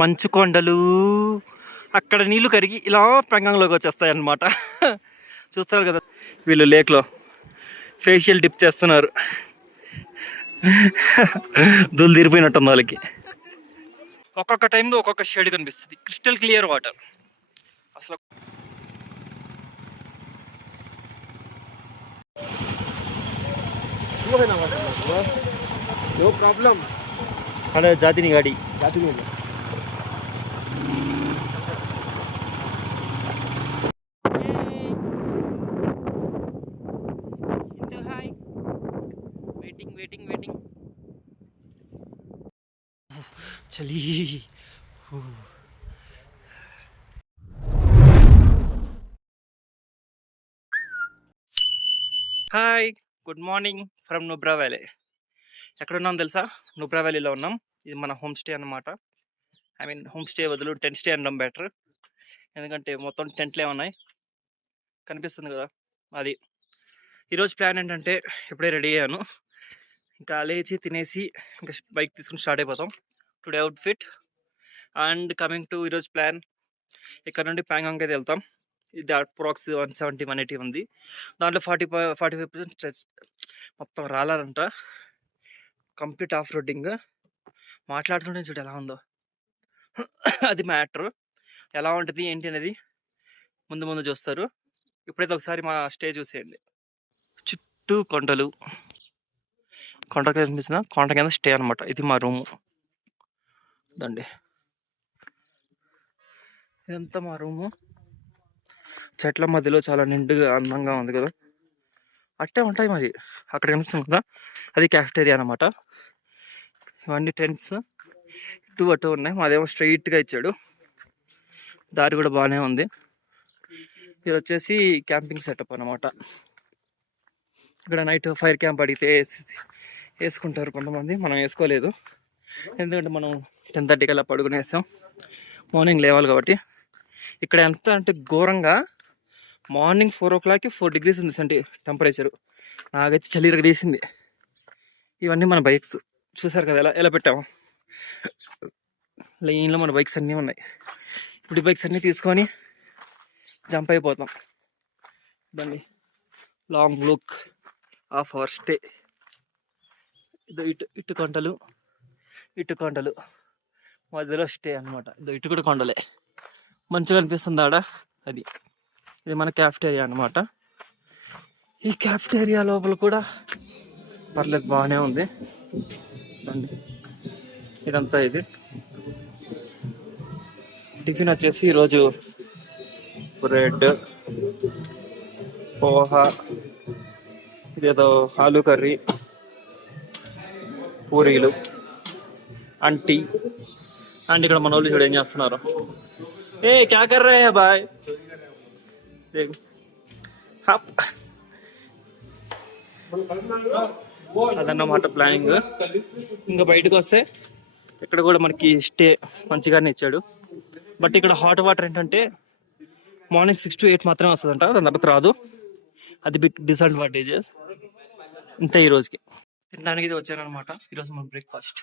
మంచు కొండలు, అక్కడ నీళ్లు కరిగి ఇలా పెంగంలోకి వచ్చేస్తాయి అన్నమాట. చూస్తారు కదా వీళ్ళు లేక్లో ఫేషియల్ డిప్ చేస్తున్నారు. దులు తీరిపోయినట్టుంది వాళ్ళకి. ఒక్కొక్క టైంలో ఒక్కొక్క షేడ్ కనిపిస్తుంది. క్రిస్టల్ క్లియర్ వాటర్ అసలు. No problem. అదే జాతిని గాడి जाती नहीं है. Waiting waiting waiting. చలి. Hi, good morning from Nubra valley. ఎక్కడ ఉన్నాం తెలుసా? నుబ్రా వ్యాలీలో ఉన్నాం. ఇది మన హోమ్ స్టే అన్నమాట. ఐ మీన్ హోమ్ స్టే బదులు టెంట్ స్టే అనడం బెటర్, ఎందుకంటే మొత్తం టెంట్లే ఉన్నాయి. కనిపిస్తుంది కదా అది. ఈరోజు ప్లాన్ ఏంటంటే ఇప్పుడే రెడీ అయ్యాను, ఇంకా లేచి తినేసి ఇంకా బైక్ తీసుకుని స్టార్ట్ అయిపోతాం. Today outfit and coming to ఈరోజు ప్లాన్, ఇక్కడ నుండి ప్యాంగాంగ్ అయితే వెళ్తాం. ఇది అప్రాక్స్ 170 180 ఉంది. దాంట్లో 45% స్ట్రెస్, మొత్తం రాలంట. Complete off roading. మాట్లాడుతుంటే చూడు ఎలా ఉందో. అది మ్యాటర్. ఎలా ఉంటుంది ఏంటి అనేది ముందు ముందు చూస్తారు. ఇప్పుడైతే ఒకసారి మా స్టే చూసేయండి. చుట్టూ కొండలు, కొండ కనిపిస్తుందా? కొండ కింద స్టే అనమాట. ఇది మా రూము దండి. ఇదంతా మా రూము. చెట్ల మధ్యలో చాలా నిండుగా అందంగా ఉంది కదా. అట్టే ఉంటాయి మరి. అక్కడ కనిపిస్తుంది కదా, అది క్యాఫ్టేరియా అనమాట. ఇవన్నీ టెంట్స్ ఇటు అటు ఉన్నాయి. మాదేమో స్ట్రైట్గా ఇచ్చాడు. దారి కూడా బాగానే ఉంది. ఇది వచ్చేసి క్యాంపింగ్ సెటప్ అనమాట. ఇక్కడ నైట్ ఫైర్ క్యాంప్ అడిగితే వేసుకుంటారు కొంతమంది. మనం వేసుకోలేదు, ఎందుకంటే మనం 10:30 కల్లా పడుకునేసాం. మార్నింగ్ లేవాలి కాబట్టి. ఇక్కడ ఎంత అంటే ఘోరంగా మార్నింగ్ 4 o'clock 4 degrees ఉంది టెంపరేచరు. నాకైతే చలి తీసింది. ఇవన్నీ మన బైక్స్ చూసారు కదా ఎలా ఎలా పెట్టాము. లైన్లో మన బైక్స్ అన్నీ ఉన్నాయి. ఇప్పుడు ఈ బైక్స్ అన్నీ తీసుకొని జంప్ అయిపోతాం. దాన్ని long look of our stay. ఇదో ఇటు ఇటు కొండలు, ఇటు కొండలు, మధ్యలో స్టే అనమాట. ఇదో ఇటు కూడా కొండలే. మంచిగా అనిపిస్తుంది ఆడ. అది ఇది మన క్యాఫ్టేరియా అనమాట. ఈ క్యాఫ్టేరియా లోపల కూడా పర్లేదు, బాగానే ఉంది. ఇదంతా ఇది టిఫిన్ వచ్చేసి ఈరోజు బ్రెడ్, పోహా, ఇదేదో ఆలూ కర్రీ, పూరీలు అండ్ టీ. అండ్ ఇక్కడ మన వాళ్ళు చూడు ఏం చేస్తున్నారు. ఏ క్యా కర్ రే హై బాయ్. అదన్నమాట ప్లానింగ్. ఇంకా బయటకు వస్తే ఇక్కడ కూడా మనకి స్టే మంచిగానే ఇచ్చాడు. బట్ ఇక్కడ హాట్ వాటర్ ఏంటంటే మార్నింగ్ 6 to 8 మాత్రమే వస్తుందంట, దాని తర్వాత రాదు. అది బిగ్ డిసడ్వాంటేజెస్. ఇంత ఈ రోజుకి తినడానికి ఇది వచ్చానమాట. ఈరోజు మన breakfast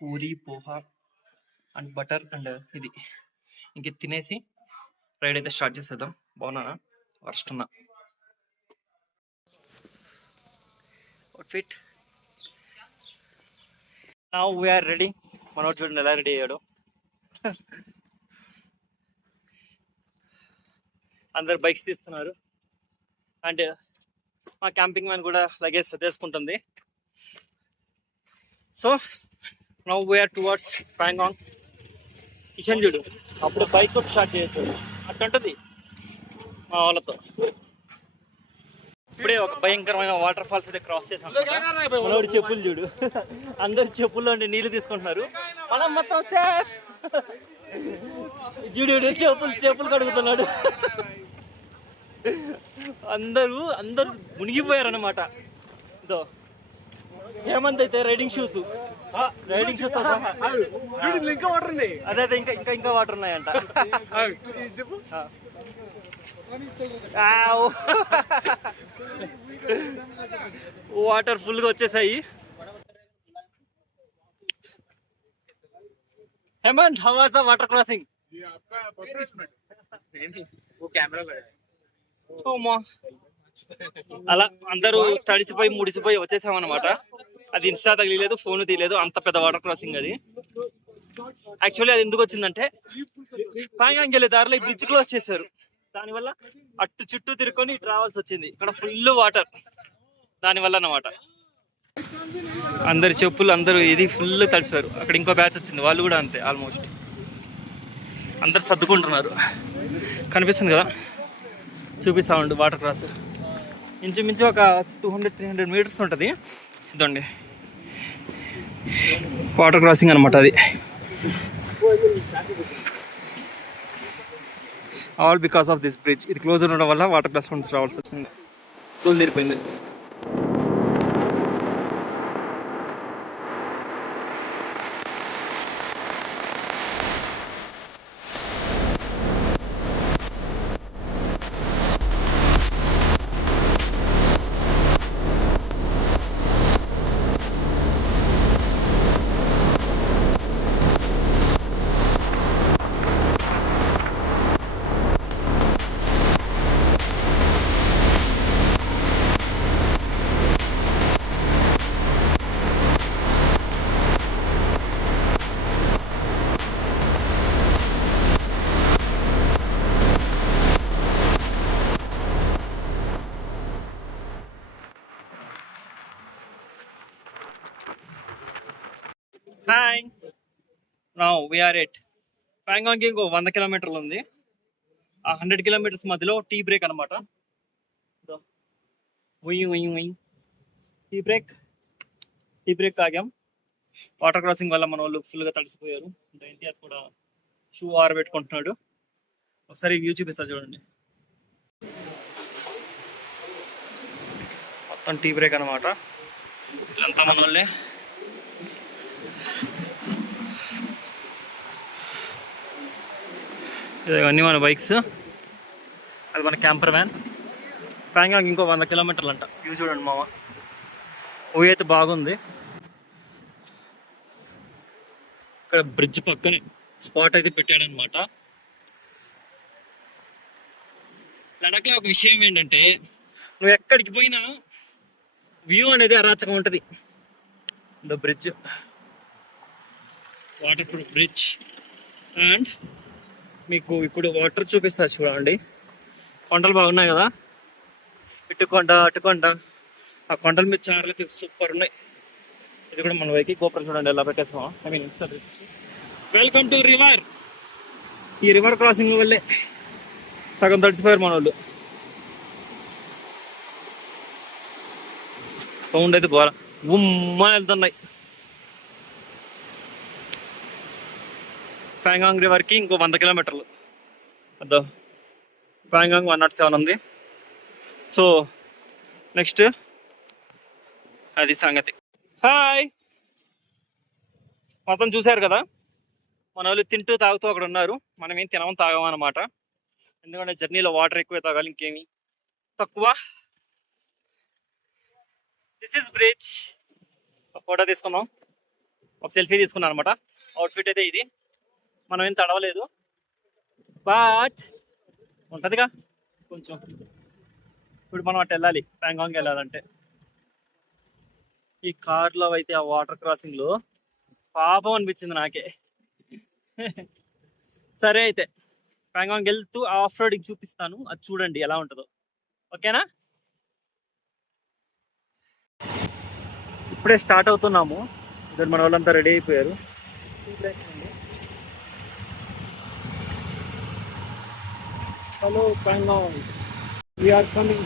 puri, poha and butter and ఇది. ఇంక తినేసి రైడ్ అయితే స్టార్ట్ చేసేద్దాం. బాగున్నానా? వర్స్ట్ ఉన్నా. Outfit now we are ready. మనోడు చూడండి ఎలా రెడీ అయ్యాడు. అందరు బైక్స్ తీస్తున్నారు. అండ్ మా క్యాంపింగ్ మ్యాన్ కూడా లగేజ్ తీసుకుంటుంది. So now we are towards Pangong. Kitchen చూడు, అప్పుడు బైక్ కూడా స్టార్ట్ చేయొచ్చు అట్టుంటుంది మా వాళ్ళతో. ఇప్పుడే ఒక భయంకరమైన వాటర్ ఫాల్స్ అయితే క్రాస్ చేసాం. మనోడు చెప్పులు చూడు, అందరు చెప్పుల్లో నీళ్లు తీసుకుంటున్నారు. మనం మొత్తం సేఫ్. చూడు చెప్పులు కడుగుతున్నాడు. అందరూ మునిగిపోయారు అనమాట. ఇదో హేమంత్ అయితే రైడింగ్ షూస్ అదే ఇంకా వాటర్ ఉన్నాయంట. వాటర్ ఫుల్గా వచ్చేసాయి. Hemant, how was the water crossing? ये आपका 32 मिनट वो कैमरा అలా అందరూ తడిసిపోయి ముడిసిపోయి వచ్చేసాం అనమాట. అది ఇన్స్టా తగిలేదు, ఫోన్ తీయలేదు, అంత పెద్ద వాటర్ క్రాసింగ్ అది. యాక్చువల్లీ అది ఎందుకు వచ్చిందంటే పాంగాంగ్ వెళ్ళే దారిలో ఈ బ్రిడ్జ్ క్లోజ్ చేశారు. దానివల్ల అటు చుట్టూ తిరుక్కొని ఇటు రావాల్సి వచ్చింది. ఇక్కడ ఫుల్ వాటర్ దానివల్ల అన్నమాట. అందరి చెప్పులు అందరూ ఇది ఫుల్ తడిసిపోయారు. అక్కడ ఇంకో బ్యాచ్ వచ్చింది, వాళ్ళు కూడా అంతే ఆల్మోస్ట్. అందరు సర్దుకుంటున్నారు. కనిపిస్తుంది కదా, చూపిస్తా ఉండు వాటర్ క్రాస్. ఇంచుమించు ఒక 200-300 మీటర్స్ ఉంటుంది. ఇదండి వాటర్ క్రాసింగ్ అనమాట అది. All because of this bridge. ఇది క్లోజ్ ఉండడం వల్ల వాటర్ క్రాస్ నుంచి రావాల్సి వచ్చింది. క్లోజ్ తీరిపోయింది. Hi, now we are at Pangong. ఇంకో 100 కిలోమీటర్లు ఉంది. ఆ 100 కిలోమీటర్స్ మధ్యలో టీ బ్రేక్ అనమాట. టీ బ్రేక్ తాగాం. వాటర్ క్రాసింగ్ వల్ల మన వాళ్ళు ఫుల్గా తడిసిపోయారు. ఇంతియాజ్ కూడా షూ ఆరబెట్టుకుంటున్నాడు. ఒకసారి వ్యూ చూపిస్తా చూడండి. మొత్తం టీ బ్రేక్ అనమాట. ఇదంతా మన వాళ్ళే. ఇవన్నీ మన బైక్స్, అది మన క్యాంపర్ వ్యాన్. పాంగాంగ్ ఇంకో 100 కిలోమీటర్లు అంట. వ్యూ చూడండి మామ. వ్యూ అయితే బాగుంది. ఇక్కడ బ్రిడ్జ్ పక్కనే స్పాట్ అయితే పెట్టాడనమాట. లడాఖ్లో ఒక విషయం ఏంటంటే నువ్వు ఎక్కడికి పోయినా వ్యూ అనేది అరాచకం ఉంటుంది. The bridge, water proof bridge. And మీకు ఇప్పుడు వాటర్ చూపిస్తా చూడండి. కొండలు బాగున్నాయి కదా, ఇటుకొండ అటుకొండ. ఆ కొండల మీద చార్లు అయితే సూపర్ ఉన్నాయి. ఇది కూడా మన వైకి గోపురం చూడండి ఎలా పెట్టేస్తాం. I mean welcome to river. ఈ రివర్ క్రాసింగ్ వల్లే సగం తడిసిపోయారు మన వాళ్ళు. సౌండ్ అయితే గోల ఉమ్మని వెళ్తున్నాయి. పాంగాంగ్ రివర్కి ఇంకో 100 కిలోమీటర్లు. అదో పాంగాంగ్ 107 ఉంది. సో నెక్స్ట్ అది సంగతి. హాయ్, మొత్తం చూశారు కదా. మన వాళ్ళు తింటూ తాగుతూ అక్కడ ఉన్నారు. మనం ఏం తినమని తాగమన్నమాట. ఎందుకంటే జర్నీలో వాటర్ ఎక్కువే తాగాలి, ఇంకేమి తక్కువ. This is bridge. ఫోటో తీసుకుందాం. ఒక సెల్ఫీ తీసుకున్నాను అనమాట. అవుట్ఫిట్ అయితే ఇది. మనం ఏం తడవలేదు, బట్ ఉంటుందిగా కొంచెం. ఇప్పుడు మనం అటు వెళ్ళాలి, పాంగాంగ్ వెళ్ళాలంటే. ఈ కార్లో అయితే ఆ వాటర్ క్రాసింగ్లో పాపం అనిపించింది నాకే. సరే అయితే పాంగాంగ్ వెళ్తూ ఆఫ్ రోడింగ్ చూపిస్తాను, అది చూడండి ఎలా ఉంటుందో. ఓకేనా? ఇప్పుడే స్టార్ట్ అవుతున్నాము. ఇక్కడ మన వాళ్ళంతా రెడీ అయిపోయారు. Hello Pangong, we are coming.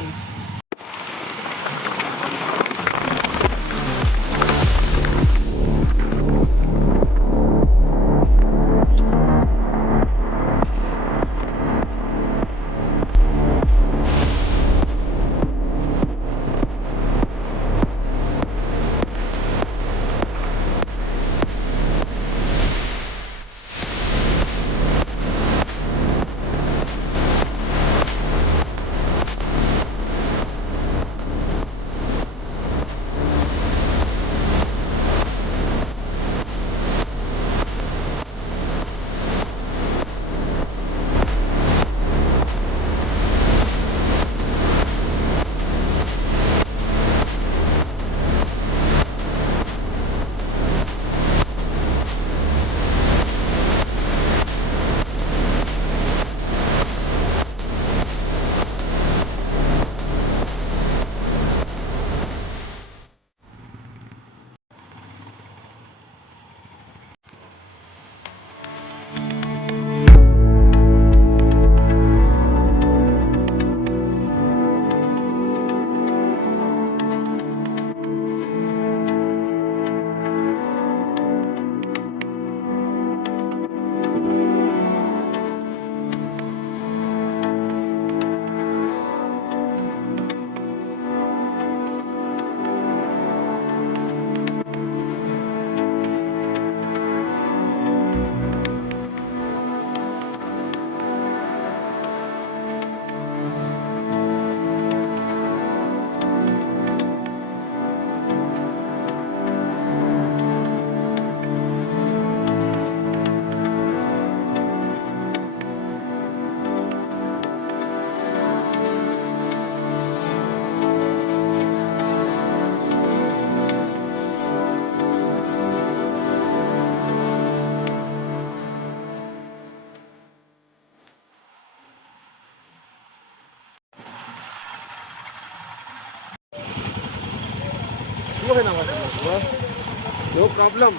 No problem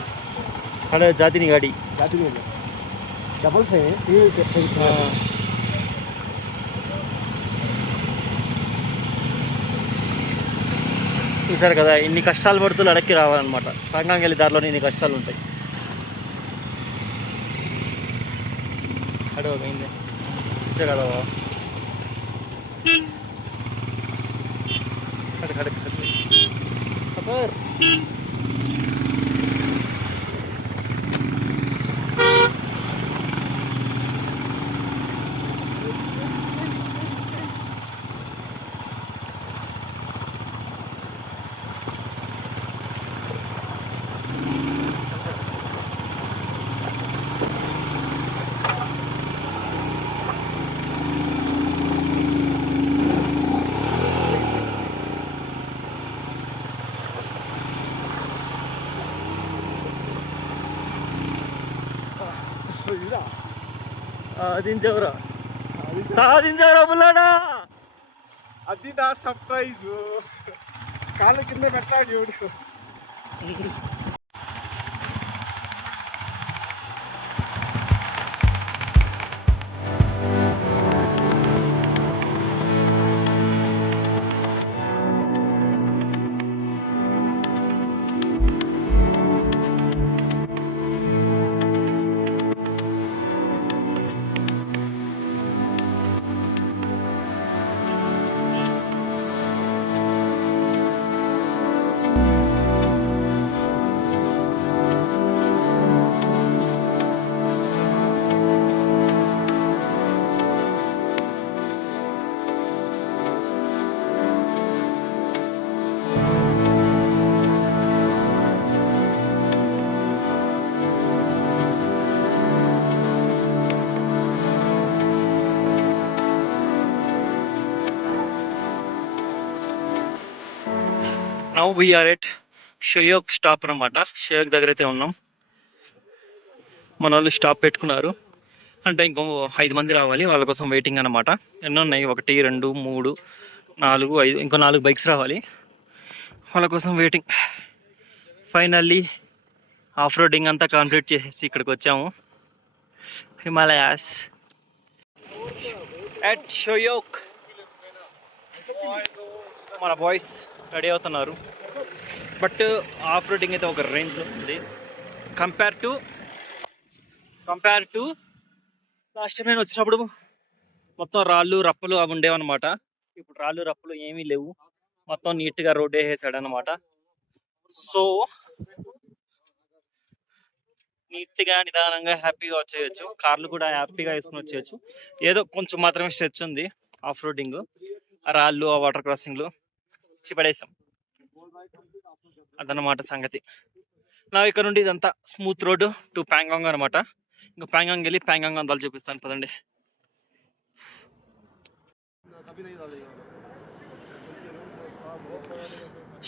अरे जाती नहीं गाड़ी जाती नहीं डबल से सिंगल చూసారు కదా ఇన్ని కష్టాలు పడుతూ లడక్కి రావాలన్నమాట పాంగాంగ్ వెళ్ళే దారిలోనే ఇన్ని కష్టాలు ఉంటాయి అడవ పోయింది చూసా కదా సబర్ సాధించవరా సాధించవరా బుల్లాడా అది నా సర్ప్రైజ్ కాళ్ళ కింద పెట్టాడు చూడు now we are at Shyok stop అనమాట షయోక్ దగ్గర అయితే ఉన్నాం మన వాళ్ళు స్టాప్ పెట్టుకున్నారు అంటే ఇంకో 5 మంది రావాలి వాళ్ళ కోసం వెయిటింగ్ అనమాట ఎన్నో ఉన్నాయి 1 2 3 4 5 ఇంకో 4 బైక్స్ రావాలి వాళ్ళ కోసం వెయిటింగ్ ఫైనల్లీ ఆఫ్ రోడింగ్ అంతా కంప్లీట్ చేసేసి ఇక్కడికి వచ్చాము హిమాలయాస్ అట్ షయోక్ మన బాయ్స్ రెడీ అవుతున్నారు బట్ ఆఫ్ రోడింగ్ అయితే ఒక రేంజ్లో ఉంది కంపేర్ టు లాస్ట్ టైం నేను వచ్చినప్పుడు మొత్తం రాళ్ళు రప్పలు అవి ఉండేవన్నమాట ఇప్పుడు రాళ్ళు రప్పలు ఏమీ లేవు మొత్తం నీట్గా రోడ్ వేసేసాడు అనమాట సో నీట్గా నిదానంగా హ్యాపీగా వచ్చేయచ్చు కార్లు కూడా హ్యాపీగా వేసుకుని వచ్చేయచ్చు ఏదో కొంచెం మాత్రమే స్ట్రెచ్ ఉంది ఆఫ్ రోడింగ్ ఆ రాళ్ళు ఆ వాటర్ క్రాసింగ్లు ఇచ్చి పడేసాం అదనమాట సంగతి నా ఇక్కడ నుండి ఇదంతా స్మూత్ రోడ్ టు ప్యాంగాంగ్ అనమాట ఇంకా ప్యాంగాంగ్ వెళ్ళి ప్యాంగాంగ్ అందాలు చూపిస్తాను పదండి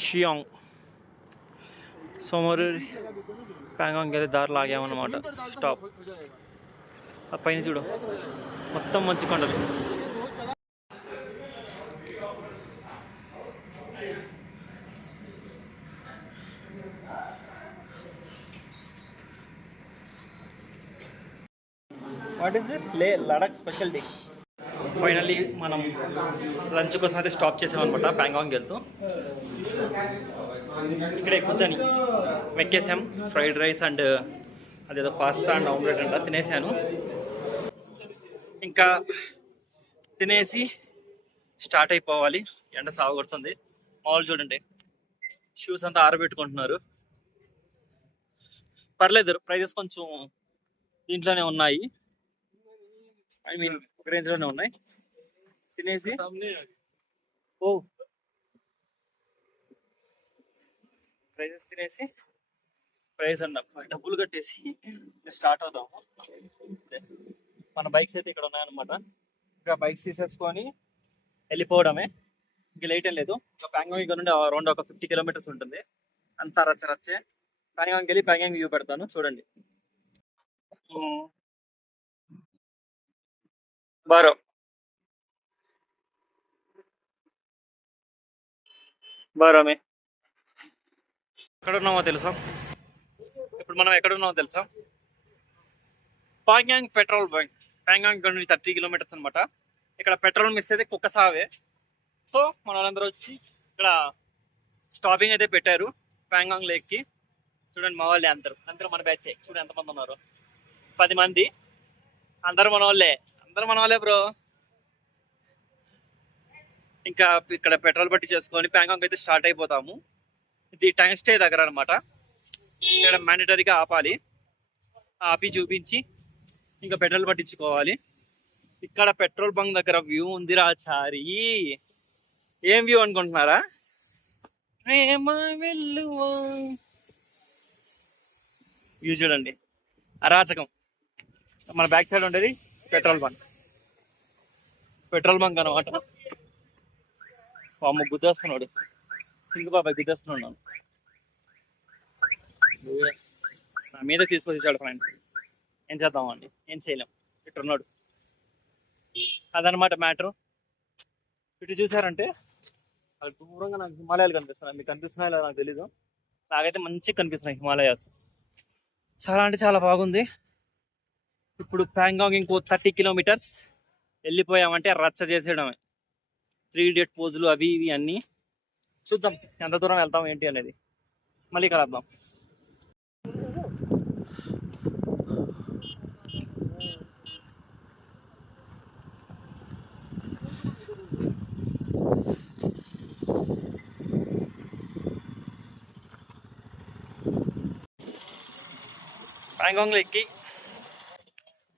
షియాంగ్ సోమరు ప్యాంగాంగ్ వెళ్ళి దారిలో ఆగామన్నమాట స్టాప్ ఆ పైన చూడు మొత్తం మంచి కొండలు what is this Ladakh special dish finally మనం లంచ్ కోసం అయితే స్టాప్ చేసామన్నమాట ప్యాంగాంగ్ వెళ్తూ ఇక్కడే కూర్చొని మెక్కేసాం ఫ్రైడ్ రైస్ అండ్ అదేదో పాస్తా అండ్ ఆమ్లెట్ అంట తినేసాను ఇంకా తినేసి స్టార్ట్ అయిపోవాలి ఎండ సాగు కొడుతుంది మామూలు చూడండి షూస్ అంతా ఆరబెట్టుకుంటున్నారు పర్లేదు ప్రైజెస్ కొంచెం దీంట్లోనే ఉన్నాయి ఐ మీన్ ఒక రేంజ్ లోనే ఉన్నాయి తినేసి ఓ ప్రైజెస్ తినేసి ప్రైజ్ అన్నాం డబ్బులు కట్టేసి స్టార్ట్ అవుతాము మన బైక్స్ అయితే ఇక్కడ ఉన్నాయన్నమాట ఇంకా బైక్స్ తీసేసుకొని వెళ్ళిపోవడమే ఇంకా లేట్ ఏం లేదు ఇంకా ప్యాంగాంగ్ ఇక్కడ నుండి అరౌండ్ ఒక 50 కిలోమీటర్స్ ఉంటుంది అంతా రచ్చే ప్యాంగాంగ్ వెళ్ళి ప్యాంగాంగ్ వ్యూ పెడతాను చూడండి బారో బారో మే ఎక్కడున్నామో తెలుసా? ఇప్పుడు మనం ఎక్కడున్నామో తెలుసా? పాంగ్యాంగ్ పెట్రోల్ బంక్. పాంగ్యాంగ్ నుంచి 30 కిలోమీటర్స్ అనమాట. ఇక్కడ పెట్రోల్ మిస్ అయితే కుక్క సావే. సో మన వాళ్ళందరూ వచ్చి ఇక్కడ స్టాపింగ్ అయితే పెట్టారు పాంగాంగ్ లేక్కి. చూడండి మా వాళ్ళే అందరూ మన బ్యాచే. చూడండి ఎంతమంది ఉన్నారు, 10 మంది. అందరూ మన వాళ్ళే బ్రో. ఇంకా ఇక్కడ పెట్రోల్ పట్టి చేసుకొని పాంగాంగ్ అయితే స్టార్ట్ అయిపోతాము. ఇది టైం స్టే దగ్గర అనమాట. ఇక్కడ మ్యాండేటరీగా ఆపాలి, ఆపి చూపించి ఇంకా పెట్రోల్ పట్టించుకోవాలి. ఇక్కడ పెట్రోల్ బంక్ దగ్గర వ్యూ ఉందిరా చారి. ఏం వ్యూ అనుకుంటున్నారా? ప్రేమ వెల్లువా వ్యూ చూడండి, అరాచకం. మన బ్యాక్ సైడ్ ఉండేది పెట్రోల్ బంక్ అనమాట. అమ్మ గుద్దేస్తున్నాడు, సింగ్ బాబాయ్ గుద్దేస్తున్నాడు నా మీద తీసుకొచ్చాడు ఫ్రెండ్స్. ఏం చేద్దామండి, ఏం చేయలేం, ఇట్టున్నాడు. అదనమాట మ్యాటర్. ఇటు చూసారంటే అది దూరంగా నాకు హిమాలయాలు కనిపిస్తున్నాయి. మీకు కనిపిస్తున్నాయో లేదో నాకు తెలీదు, నాకైతే మంచిగా కనిపిస్తున్నాయి హిమాలయాస్. చాలా అంటే చాలా బాగుంది. ఇప్పుడు పాంగాంగ్ ఇంకో 30 కిలోమీటర్స్ వెళ్ళిపోయామంటే రచ్చ చేసేయడమే. 3 ఇడియట్ పోజులు అవి ఇవి అన్నీ చూద్దాం, ఎంత దూరం వెళ్తాం ఏంటి అనేది. మళ్ళీ కలుద్దాం.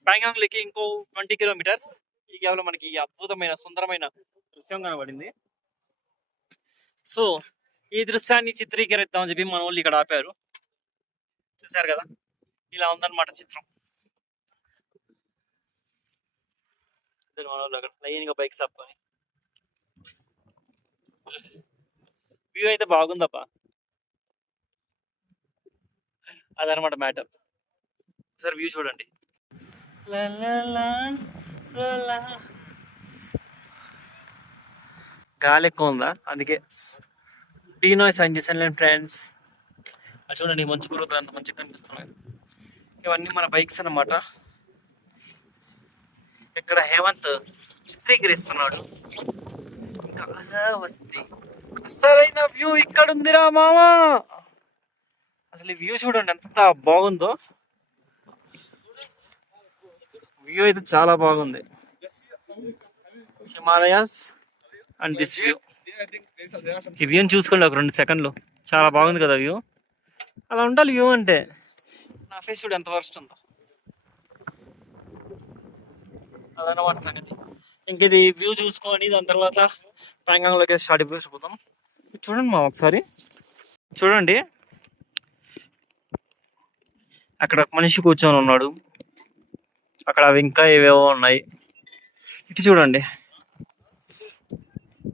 పాంగాంగ్ లేక్కి ఇంకో 20 కిలోమీటర్స్. ఈ కేవలం మనకి అద్భుతమైన సుందరమైన దృశ్యం కనబడింది. సో ఈ దృశ్యాన్ని చిత్రీకరిద్దామని చెప్పి మన వాళ్ళు ఇక్కడ ఆపారు. చూసారు కదా, ఇలా ఉందన్నమాట చిత్రం. మన వాళ్ళు అక్కడ లైన్ గా బైక్స్ ఆపుకొని వ్యూ అయితే బాగుందప్ప. అదనమాట మ్యాటర్. ఒకసారి వ్యూ చూడండి. గాలి ఎక్కువ ఉందా, అందుకే డీనాయిస్ అని చేశాను ఫ్రెండ్స్. అది చూడండి, మంచు పర్వతాలు అంత మంచిగా కనిపిస్తున్నాయి. ఇవన్నీ మన బైక్స్ అన్నమాట. ఇక్కడ హేమంత్ చిత్రీకరిస్తున్నాడు. ఇంకా వస్తే అసలైన వ్యూ ఇక్కడ ఉందిరా మామా. అసలు ఈ వ్యూ చూడండి ఎంత బాగుందో. వ్యూ అయితే చాలా బాగుంది. Himalayas and this view. ఈ వ్యూని చూసుకోండి ఒక 2 సెకండ్లు. చాలా బాగుంది కదా వ్యూ. అలా ఉండాలి వ్యూ అంటే. నా ఫేస్ చూడు ఎంత వర్స్ట్ ఉందో. అదనమాట సంగతి. ఇంక ఇది వ్యూ చూసుకొని దాని తర్వాత పాంగాంగ్లోకి స్టార్ట్ అయిపోతాం. చూడండి మా ఒకసారి చూడండి, అక్కడ ఒక మనిషి కూర్చొని ఉన్నాడు. అక్కడ అవి ఇంకా ఏవేవో ఉన్నాయి. ఇటు చూడండి,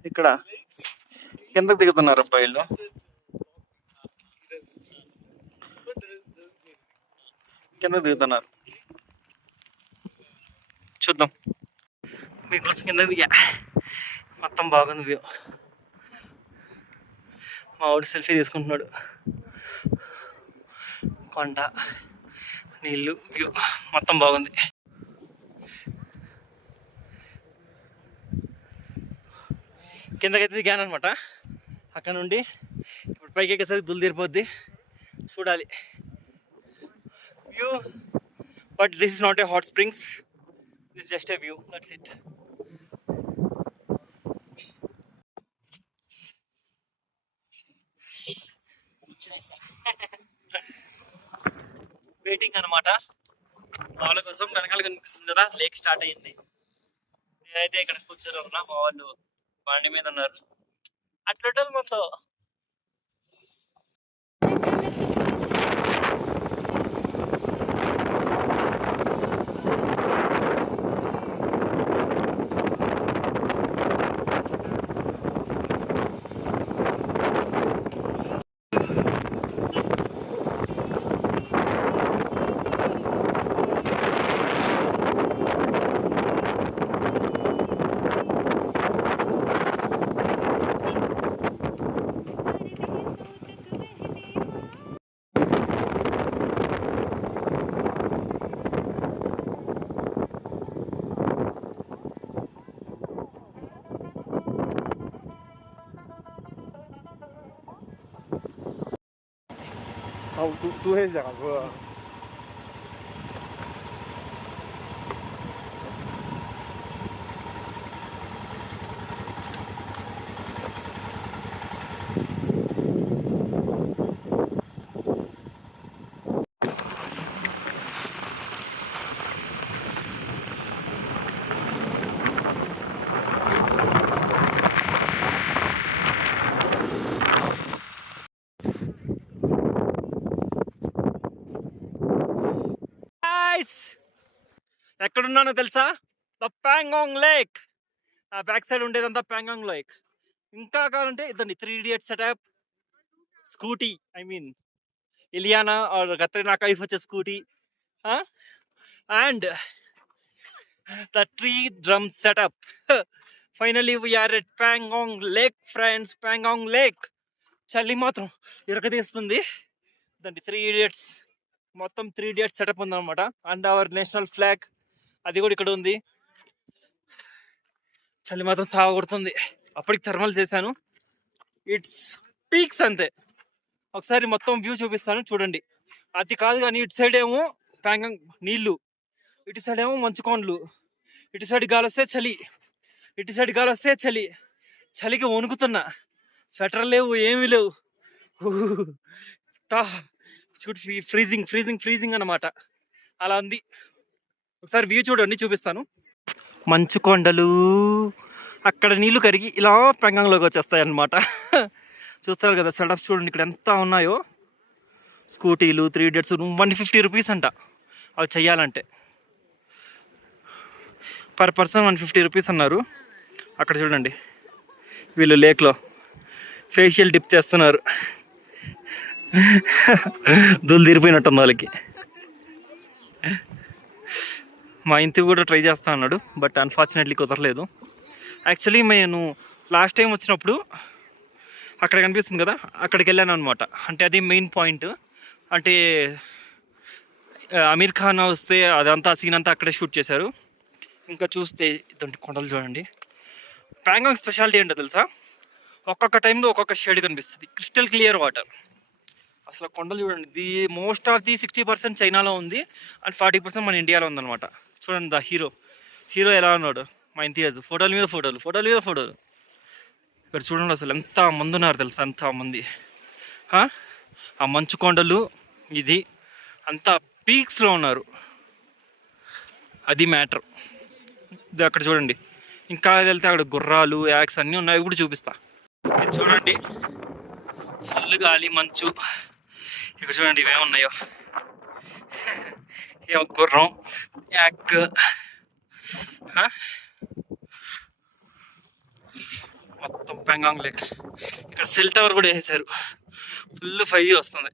ఇక్కడ కిందకు దిగుతున్నారు అబ్బాయిలు. కిందకు దిగుతున్నారు, చూద్దాం. మీకోసం కింద దిగా. మొత్తం బాగుంది వ్యూ. మా వాడు సెల్ఫీ తీసుకుంటున్నాడు. కొండ, నీళ్ళు, వ్యూ మొత్తం బాగుంది. కిందకైతే దిగాను అనమాట. అక్కడ నుండి ఇప్పుడు పైకి ఎక్కేసరికి దులు తీరిపోద్ది. చూడాలి view. But this is not a hot springs, this just a view, that's it. Waiting అనమాట వాళ్ళ కోసం. వెనకాల కనిపిస్తుంది కదా లేక్ స్టార్ట్ అయ్యింది. నేనైతే ఇక్కడ కూర్చొని ఉన్నా, మా వాళ్ళు బండి మీద ఉన్నారు. అట్లుంటుంది మొత్తం. 都係成個。గైస్ ఎక్కడున్నానో తెలుసా? The Pangong lake. ఆ బ్యాక్ సైడ్ ఉండేదంతా ప్యాంగాంగ్ లేక్. ఇంకా కావాలంటే ఇదండి 3 idiots setup scooty. I mean Ileana or Katrina Kaif వచ్చే scooty. And the tree drum setup. Finally we are at Pangong lake friends. Pangong lake. చలి మాత్రం ఇరకదీస్తుంది. దండి 3 ఇడియట్స్ మొత్తం 3 ఇడియట్స్ సెటప్ ఉందన్నమాట. అండ్ అవర్ నేషనల్ ఫ్లాగ్ అది కూడా ఇక్కడ ఉంది. చలి మాత్రం సాగ కొడుతుంది. అప్పటికి థర్మల్ చేశాను. ఇట్స్ పీక్స్ అంతే. ఒకసారి మొత్తం వ్యూ చూపిస్తాను చూడండి. అది కాదు కానీ ఇటు సైడ్ ఏమో ప్యాంగాంగ్ నీళ్లు, ఇటు సైడ్ ఏమో మంచు కొండలు. ఇటు సైడ్ గాలి వస్తే చలి, ఇటు సైడ్ గాలి వస్తే చలి. చలికి వణుకుతున్నా. స్వెటర్ లేవు, ఏమీ లేవు. ఫ్రీజింగ్ ఫ్రీజింగ్ ఫ్రీజింగ్ అన్నమాట. అలా ఉంది. ఒకసారి వ్యూ చూడండి, చూపిస్తాను. మంచు కొండలు, అక్కడ నీళ్లు కరిగి ఇలా ప్యాంగాంగ్లోకి వచ్చేస్తాయి అన్నమాట. చూస్తారు కదా సెటప్స్ చూడండి ఇక్కడ ఎంత ఉన్నాయో. స్కూటీలు 3 ఇడియట్స్ 150 రూపీస్ అంట అవి చెయ్యాలంటే. పర్ పర్సన్ 150 రూపీస్ అన్నారు. అక్కడ చూడండి వీళ్ళు లేక్లో ఫేషియల్ డిప్ చేస్తున్నారు. దులు తీరిపోయినట్టుంది వాళ్ళకి. మా ఇంటి కూడా ట్రై చేస్తా అన్నాడు, బట్ అన్ఫార్చునేట్లీ కుదరలేదు. యాక్చువల్లీ నేను లాస్ట్ టైం వచ్చినప్పుడు అక్కడ కనిపిస్తుంది కదా, అక్కడికి వెళ్ళాను అనమాట. అంటే అది మెయిన్ పాయింట్. అంటే అమీర్ ఖాన్ వస్తే అదంతా సీన్ అంతా అక్కడే షూట్ చేశారు. ఇంకా చూస్తే ఇదండి కొండలు చూడండి. ప్యాంగాంగ్ స్పెషాలిటీ ఏంటో తెలుసా? ఒక్కొక్క టైంలో ఒక్కొక్క షేడ్ కనిపిస్తుంది. Crystal clear water. అసలు కొండలు చూడండి. మోస్ట్ ఆఫ్ ది 60% చైనాలో ఉంది అండ్ 40% మన ఇండియాలో ఉందన్నమాట. చూడండి ద హీరో ఎలా ఉన్నాడు మా ఇంతియాజ్. ఫోటోల మీద ఫోటోలు, ఫోటోల మీద ఫోటోలు. ఇక్కడ చూడండి అసలు ఎంత మంది ఉన్నారు తెలుసా, ఎంత మంది. ఆ మంచు కొండలు ఇది అంతా పీక్స్లో ఉన్నారు. అది మ్యాటర్. ఇది అక్కడ చూడండి. ఇంకా వెళ్తే అక్కడ గుర్రాలు, యాక్స్ అన్నీ ఉన్నాయి, కూడా చూపిస్తా. ఇది చూడండి ఫుల్ గాలి, మంచు. ఇక్కడ చూడండి ఇవేమున్నాయో. ఏమో గుర్రం, యాక్. మొత్తం ప్యాంగాంగ్ లేక్. ఇక్కడ సెల్ టవర్ కూడా వేసేసారు. ఫుల్ 5G వస్తుంది.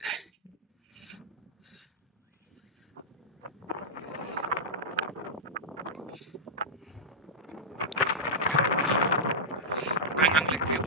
Pangong lake view.